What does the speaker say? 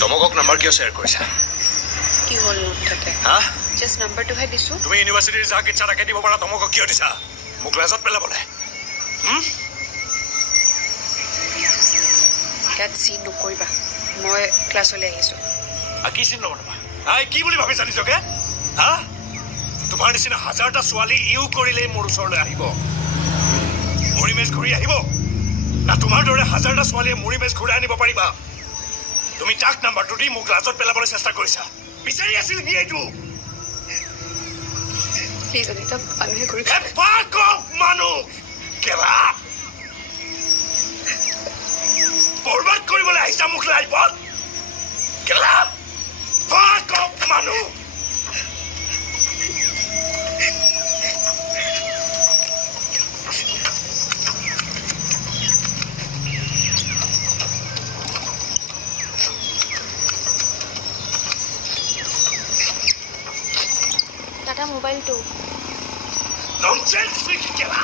তমকক number কিয় share কৰিছা কি হ'ল তাতে হা জাষ্ট নাম্বাৰটোহে দিছো তুমি ইউনিভাৰ্চিটিৰ যাক ইচ্ছা তাকে দিব পাৰা তমকক কিয় দিছা মোক ক্লাছত পেলাবলে ইয়াত চিন নকৰিবা মই ক্লাছলৈ আহিছোঁ কি চিন নবনাবা কি বুলি ভাবিছা নিজকে হা তোমাৰ নিচিনা হাজাৰটা ছোৱালী ইউ কৰিলেই মোৰ ওচৰলৈ আহিব মোৰ ইমেজ ঘূৰি আহিব না তোমাৰ দৰে হাজাৰটা ছোৱালীয়ে মোৰ ইমেজ ঘূৰাই আনিব পাৰিবা তুমি তাক নাম্বাৰটো দি মোক লাজত পেলাবলৈ চেষ্টা কৰিছা বিচাৰি আছিল সি এইটো প্লিজ অনিতা মানুহে ঘূৰি মানুহ কেলা বৰবাদ কৰিবলৈ আহিছা মোক লাইফত কেলা মানুহ দাদা মোবাইলটো ননচেন্স কেলা